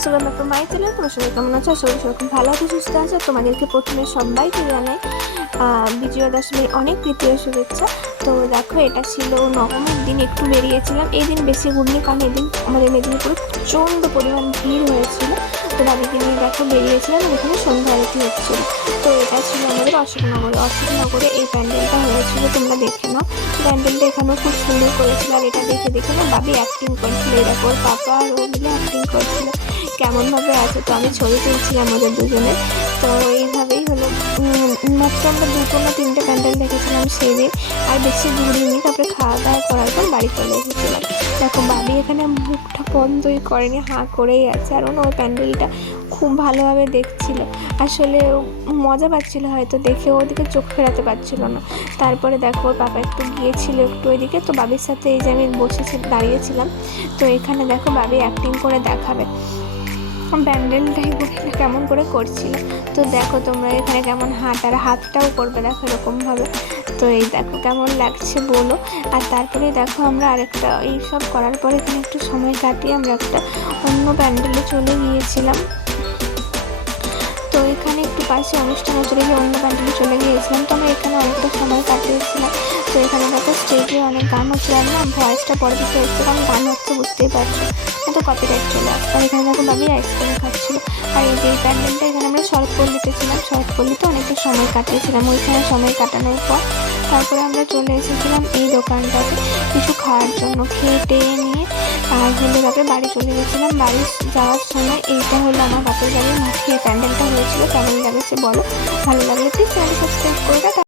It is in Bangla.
সুগার ব্যাপার মাই চ্যানেল, তোমার সবাই কেমন আছো? আসলে সেরকম ভালো আছে, সুস্থ আছে। তোমাদেরকে প্রথমে সবাইকে জানাই বিজয়া দশমীর অনেক প্রীতি ও শুভেচ্ছা। তো দেখো, এটা ছিল নবমীর দিন, একটু বেরিয়েছিলাম। এই দিন বেশি ঘুরনি, কারণ এই দিন আমাদের মেদিনীপুরে প্রচণ্ড পরিমাণ ভিড় হয়েছিল। তো দাদিকে নিয়ে দেখো বেরিয়েছিলাম, আর এখানে সন্ধ্যা আরতি হচ্ছিল। তো এটা ছিল আমাদের অশোকনগরে এই প্যান্ডেলটা হয়েছিল, তোমরা দেখে নাও। প্যান্ডেলটা এখানেও খুব সুন্দর করেছিল, আর এটা দেখে দেখে না বাবি অ্যাক্টিং করছিল। এই দেখো, ওর পাপা আর ও মিলে অ্যাক্টিং করছিল কেমনভাবে আছে। তো আমি ছবি তুলছিলাম ওদের দুজনে। তো এইভাবেই হলো। মাত্র আমরা 2টো না 3টে প্যান্ডেল দেখেছিলাম সেই দিন, আর বেশি ঘুরিনি। তারপরে খাওয়া দাওয়া করার পর বাড়ি চলে এসেছিলাম। দেখো, বাবি এখানে মুখটা বন্ধই করেনি, হাঁ করেই আছে, আর ওই প্যান্ডেলটা খুব ভালোভাবে দেখছিল। আসলে ও মজা পাচ্ছিল হয়তো দেখে, ওদিকে চোখ ফেরাতে পারছিল না। তারপরে দেখো, ওর পাপা একটু গিয়েছিল একটু ওইদিকে, তো বাবির সাথে এই যে আমি দাঁড়িয়েছিলাম। তো এখানে দেখো বাবি অ্যাক্টিং করে দেখাবে প্যান্ডেলটাই কেমন করে করছিল। তো দেখো তোমরা এখানে কেমন হাতটাও করবে, দেখো এরকমভাবে। তো এই দেখো কেমন লাগছে বলো। আর তারপরে দেখো আমরা আরেকটা এইসব করার পরে এখানে একটু সময় কাটিয়ে আমরা একটা অন্য প্যান্ডেলে চলে গিয়েছিলাম। তো এখানে একটু পাশে অনুষ্ঠান হচ্ছে দেখে অন্য প্যান্ডেলে চলে গিয়েছিলাম। তো আমরা এখানে অনেকটা সময় কাটিয়েছিলাম। তো এখানে দেখো স্টেজে অনেক গান হচ্ছিল, আর না ভয়েসটা পরে দিতে হচ্ছে, কারণ গান হচ্ছে বুঝতেই পারছো, তো কপিরাইট চলে আসতো। আর এখানে দেখো বাবি আইসক্রিম খাচ্ছিল। আর এই যে এই প্যান্ডেলটা, এখানে আমরা শরৎপল্লীতে ছিলাম, শরৎপল্লীতে অনেকটা সময় কাটিয়েছিলাম। ওইখানে সময় কাটানোর পর তারপরে আমরা চলে এসেছিলাম এই দোকানটাতে কিছু খাওয়ার জন্য। খেয়ে টেয়ে নিয়ে আর হলো তারপরে বাড়ি চলে গেছিলাম। বাড়ি যাওয়ার সময় এইটা হলো আমার বাপের বাড়ির মাঠে এই প্যান্ডেলটা হয়েছিল। কেমন লাগছে বলো, ভালো লাগলে প্লিজ চ্যানেল সাবস্ক্রাইব করে